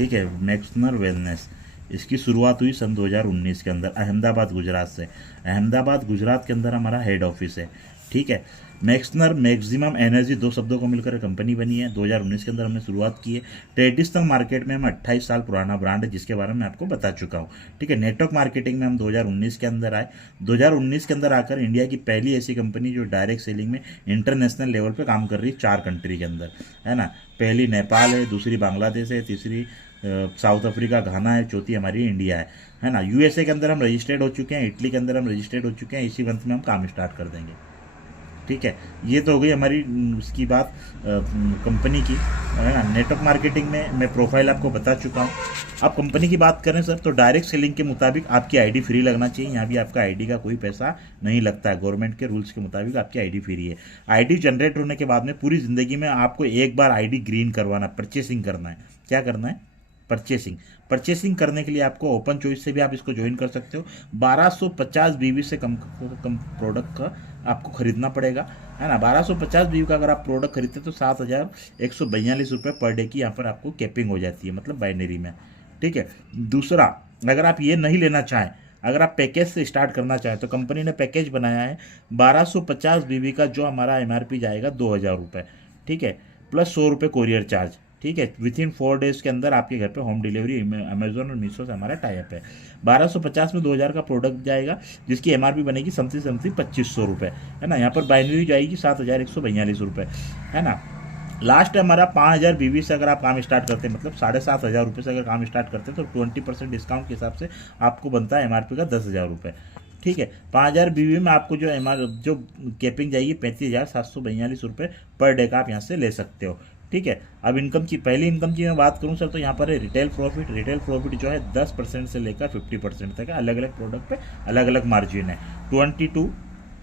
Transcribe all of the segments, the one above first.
ठीक है, मैक्सनर वेलनेस, इसकी शुरुआत हुई सन 2019 के अंदर अहमदाबाद गुजरात से। अहमदाबाद गुजरात के अंदर हमारा हेड ऑफिस है। ठीक है, मैक्सनर मैक्सिमम एनर्जी दो शब्दों को मिलकर कंपनी बनी है। 2019 के अंदर हमने शुरुआत की है। ट्रेडिशनल मार्केट में हम 28 साल पुराना ब्रांड है, जिसके बारे में आपको बता चुका हूँ। ठीक है, नेटवर्क मार्केटिंग में हम 2019 के अंदर आए। 2019 के अंदर आकर इंडिया की पहली ऐसी कंपनी जो डायरेक्ट सेलिंग में इंटरनेशनल लेवल पे काम कर रही है 4 कंट्री के अंदर, है ना। पहली नेपाल है, दूसरी बांग्लादेश है, तीसरी साउथ अफ्रीका घाना है, चौथी हमारी इंडिया है ना। यूएसए के अंदर हम रजिस्टर्ड हो चुके हैं, इटली के अंदर हम रजिस्टर्ड हो चुके हैं। इसी मंथ में हम काम स्टार्ट कर देंगे। ठीक है, ये तो हो गई हमारी उसकी बात कंपनी की, है ना। नेटवर्क मार्केटिंग में मैं प्रोफाइल आपको बता चुका हूँ। अब कंपनी की बात करें सर, तो डायरेक्ट सेलिंग के मुताबिक आपकी आईडी फ्री लगना चाहिए। यहाँ भी आपका आईडी का कोई पैसा नहीं लगता है। गवर्नमेंट के रूल्स के मुताबिक आपकी आईडी फ्री है। आईडी जनरेट होने के बाद में पूरी ज़िंदगी में आपको एक बार आईडी ग्रीन करवाना, परचेसिंग करना है। क्या करना है? परचेसिंग करने के लिए आपको ओपन चॉइस से भी आप इसको ज्वाइन कर सकते हो। 1250 बीबी से कम प्रोडक्ट का आपको खरीदना पड़ेगा, है ना। 1250 बीबी का अगर आप प्रोडक्ट खरीदते तो 7,142 रुपये पर डे की यहाँ पर आपको कैपिंग हो जाती है, मतलब बाइनरी में। ठीक है, दूसरा, अगर आप ये नहीं लेना चाहें, अगर आप पैकेज से स्टार्ट करना चाहें, तो कंपनी ने पैकेज बनाया है 1250 बीबी का, जो हमारा एमआरपी जाएगा 2,000 रुपये। ठीक है, प्लस 100 रुपये कोरियर चार्ज। ठीक है, विथिन 4 डेज के अंदर आपके घर पे होम डिलीवरी अमेजोन और मीशो से हमारा टाई अप है। 1250 में 2,000 का प्रोडक्ट जाएगा, जिसकी एमआरपी बनेगी समथिंग 2,500 रुपये, है ना। यहाँ पर बाइनरी जाएगी 7,142 रुपये, है ना। लास्ट हमारा 5,000 बीबी से अगर आप काम स्टार्ट करते हैं, मतलब 7,500 रुपये से अगर काम स्टार्ट करते हैं, तो 20% डिस्काउंट के हिसाब से आपको बनता है एमआरपी का 10,000 रुपये। ठीक है, 5,000 बीबी में आपको जो कैपिंग जाएगी 35,742 रुपये पर डे का आप यहाँ से ले सकते हो। ठीक है, अब इनकम की, पहली इनकम की मैं बात करूं सर, तो यहाँ पर है रिटेल प्रॉफिट जो है 10% से लेकर 50% तक है। अलग अलग प्रोडक्ट पे अलग अलग मार्जिन है। 20 to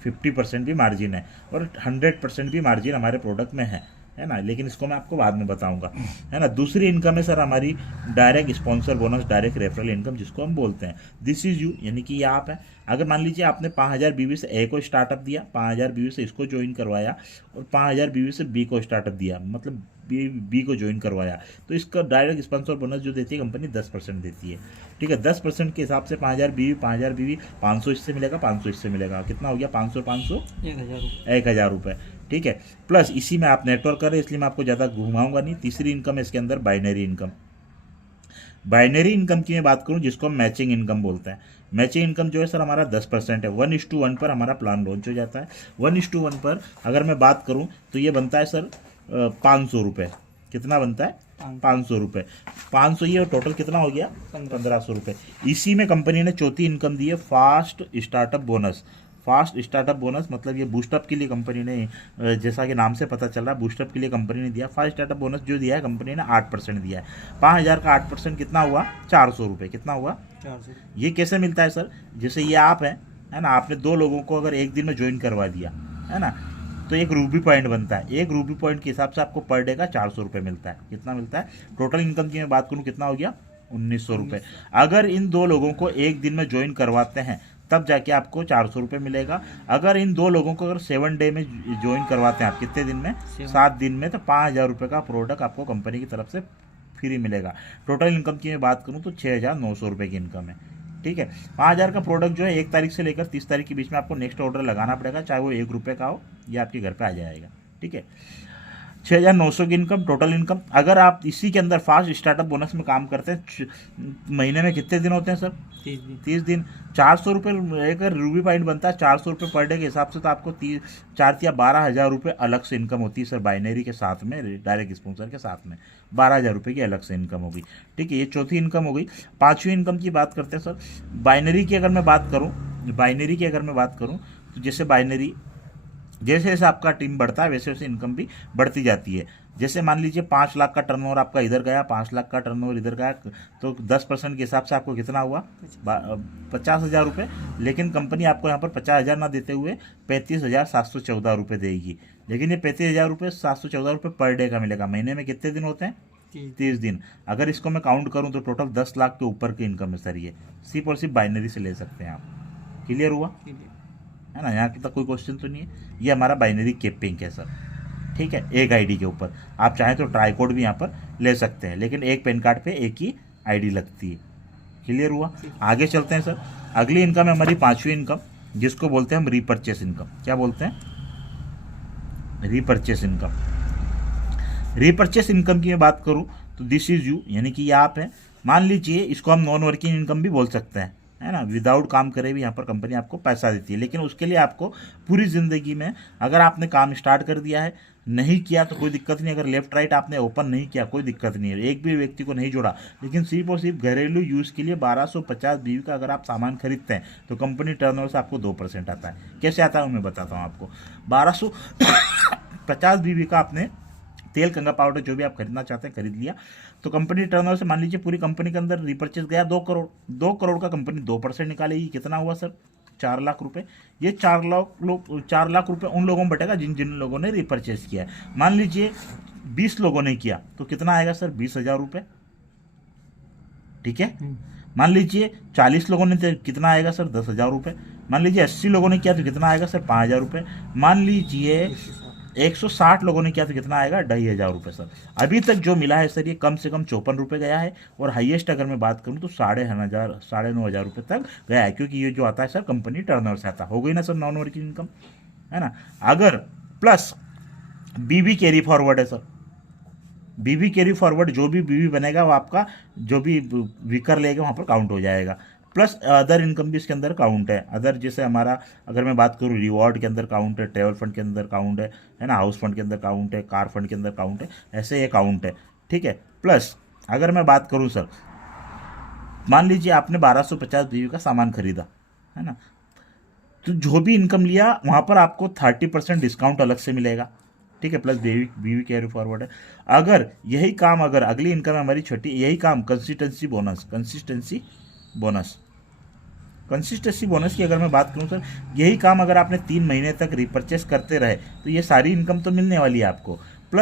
50% भी मार्जिन है, और 100% भी मार्जिन हमारे प्रोडक्ट में है ना। लेकिन इसको मैं आपको बाद में बताऊंगा, है ना। दूसरी इनकम है सर हमारी direct sponsor bonus, direct referral income, जिसको हम बोलते हैं दिस इज यू, यानी कि ये आप है। अगर मान लीजिए आपने 5,000 बीवी से ए को स्टार्टअप दिया, 5,000 बीवी से इसको ज्वाइन करवाया, और 5,000 बीवी से बी को स्टार्टअप दिया, मतलब बी को ज्वाइन करवाया, तो इसका डायरेक्ट स्पॉन्सर बोनस जो देती है कंपनी 10% देती है। ठीक है, 10% के हिसाब से 5,000 बीवी 500 इससे मिलेगा, 500 इससे मिलेगा, कितना हो गया? 500 1,000 रुपये। ठीक है, प्लस इसी में आप नेटवर्क करें, इसलिए मैं आपको ज़्यादा घुमाऊंगा नहीं। तीसरी इनकम है इसके अंदर बाइनरी इनकम की मैं बात करूं, जिसको हम मैचिंग इनकम बोलते हैं। मैचिंग इनकम जो है सर हमारा 10% है। 1:1 पर हमारा प्लान लॉन्च हो जाता है। 1:1 पर अगर मैं बात करूं तो ये बनता है सर 500 रुपये। कितना बनता है? 500 रुपये। 500 ये टोटल कितना हो गया? 1,500 रुपये। इसी में कंपनी ने चौथी इनकम दी है फास्ट स्टार्टअप बोनस। मतलब ये बूस्टअप के लिए कंपनी ने, जैसा कि नाम से पता चल रहा है, बूस्टअप के लिए कंपनी ने दिया। फास्ट स्टार्टअप बोनस जो दिया है कंपनी ने 8% दिया है। 5,000 का 8% कितना हुआ? 400 रुपये। कितना हुआ? 400। ये कैसे मिलता है सर? जैसे ये आप है ना, आपने 2 लोगों को अगर एक दिन में ज्वाइन करवा दिया, है ना, तो एक रूबी पॉइंट बनता है। एक रूबी पॉइंट के हिसाब से आपको पर डे का 400 रुपये मिलता है। कितना मिलता है? टोटल इनकम की मैं बात करूँ कितना हो गया? 1,900 रुपये। अगर इन 2 लोगों को एक दिन में ज्वाइन करवाते हैं तब जाके आपको 400 रुपये मिलेगा। अगर इन 2 लोगों को अगर 7 डे में ज्वाइन करवाते हैं आप, कितने दिन में? 7 दिन में, तो 5,000 रुपये का प्रोडक्ट आपको कंपनी की तरफ से फ्री मिलेगा। टोटल इनकम की मैं बात करूँ तो 6,900 रुपये की इनकम है। ठीक है, 5,000 का प्रोडक्ट जो है 1 तारीख से लेकर 30 तारीख के बीच में आपको नेक्स्ट ऑर्डर लगाना पड़ेगा, चाहे वो 1 रुपये का हो, ये आपके घर पे आ जाएगा। ठीक है, 6,900 की इनकम, टोटल इनकम। अगर आप इसी के अंदर फास्ट स्टार्टअप बोनस में काम करते हैं, महीने में कितने दिन होते हैं सर? 30 दिन। 400 रुपये एक रूबी पॉइंट बनता है, 400 रुपये पर डे के हिसाब से, तो आपको 4 या 12,000 रुपये अलग से इनकम होती है सर, बाइनरी के साथ में, डायरेक्ट स्पॉन्सर के साथ में 12,000 रुपये की अलग से इनकम होगी। ठीक है, ये चौथी इनकम हो गई। 5वीं इनकम की बात करते हैं सर। बाइनरी की अगर मैं बात करूँ तो जैसे जैसे आपका टीम बढ़ता है वैसे वैसे इनकम भी बढ़ती जाती है। जैसे मान लीजिए 5 लाख का टर्नओवर आपका इधर गया, 5 लाख का टर्नओवर इधर गया, तो 10% के हिसाब से आपको कितना हुआ? 50,000 रुपये। लेकिन कंपनी आपको यहाँ पर 50,000 ना देते हुए 35,714 रुपये देगी। लेकिन ये 35,714 रुपये पर डे का मिलेगा। महीने में कितने दिन होते हैं? 30 दिन। अगर इसको मैं काउंट करूँ तो टोटल 10 लाख के ऊपर की इनकम है सर। ये सिर्फ और सिर्फ बाइनरी से ले सकते हैं आप। क्लियर हुआ? है ना, यहाँ की तक कोई क्वेश्चन तो नहीं है। ये हमारा बाइनरी कैपिंग है सर। ठीक है, एक आईडी के ऊपर आप चाहें तो ट्राई कोड भी यहाँ पर ले सकते हैं, लेकिन एक पैन कार्ड पे एक ही आईडी लगती है। क्लियर हुआ? आगे चलते हैं सर। अगली इनकम है हमारी पांचवी इनकम, जिसको बोलते हैं हम रीपर्चेस इनकम। क्या बोलते हैं? Repurchase income. रीपर्चेस इनकम की मैं बात करूं तो दिस इज यू, यानी कि ये आप है। मान लीजिए इसको हम नॉन वर्किंग इनकम भी बोल सकते हैं, है ना। विदाउट काम करे भी यहाँ पर कंपनी आपको पैसा देती है, लेकिन उसके लिए आपको पूरी ज़िंदगी में अगर आपने काम स्टार्ट कर दिया है, नहीं किया तो कोई दिक्कत नहीं। अगर लेफ्ट राइट आपने ओपन नहीं किया कोई दिक्कत नहीं है, एक भी व्यक्ति को नहीं जोड़ा, लेकिन सिर्फ और सिर्फ घरेलू यूज़ के लिए 1250 बीवी का अगर आप सामान खरीदते हैं तो कंपनी टर्नओवर से आपको 2% आता है। कैसे आता है मैं बताता हूँ आपको। 1250 बीवी का आपने तेल, कंगा पाउडर जो भी आप खरीदना चाहते हैं खरीद लिया, तो कंपनी टर्नओवर से मान लीजिए पूरी कंपनी के अंदर रिपर्चेज गया 2 करोड़। 2 करोड़ का कंपनी 2% निकालेगी, कितना हुआ सर? 4 लाख रुपए। ये 4 लाख रुपए उन लोगों में बटेगा जिन जिन लोगों ने रिपर्चेज किया है। मान लीजिए 20 लोगों ने किया तो कितना आएगा सर? 20,000 रुपये। ठीक है। मान लीजिए 40 लोगों ने तो कितना आएगा सर? 10,000 रुपये। मान लीजिए 80 लोगों ने किया तो कितना आएगा सर? 5,000 रुपये। मान लीजिए 160 लोगों ने किया तो कितना आएगा? 2,500 रुपये सर। अभी तक जो मिला है सर ये कम से कम 54 रुपये गया है, और हाईएस्ट अगर मैं बात करूं तो 9,500 रुपये तक गया है, क्योंकि ये जो आता है सर कंपनी टर्नओवर से आता। हो गई ना सर नॉन वर्किंग इनकम, है ना। अगर प्लस बीवी कैरी फॉरवर्ड है सर, बीवी कैरी फॉरवर्ड जो भी बीवी बनेगा वो आपका जो भी विकर लेगा वहाँ पर काउंट हो जाएगा। प्लस अदर इनकम भी इसके अंदर काउंट है। अदर जैसे हमारा अगर मैं बात करूँ रिवॉर्ड के अंदर काउंट है, ट्रैवल फंड के अंदर काउंट है ना, हाउस फंड के अंदर काउंट है, कार फंड के अंदर काउंट है, ऐसे ये काउंट है। ठीक है। प्लस अगर मैं बात करूँ सर, मान लीजिए आपने 1250 बीवी का सामान खरीदा, है ना, तो जो भी इनकम लिया वहाँ पर आपको 30% डिस्काउंट अलग से मिलेगा। ठीक है। प्लस बीवी कैरी फॉरवर्ड है। अगर यही काम, अगर अगली इनकम है हमारी छठी, यही काम कंसिस्टेंसी बोनस की अगर मैं बात करूं सर, यही काम अगर आपने 3 महीने तक रिपर्चेस करते रहे तो ये सारी इनकम तो मिलने वाली है आपको।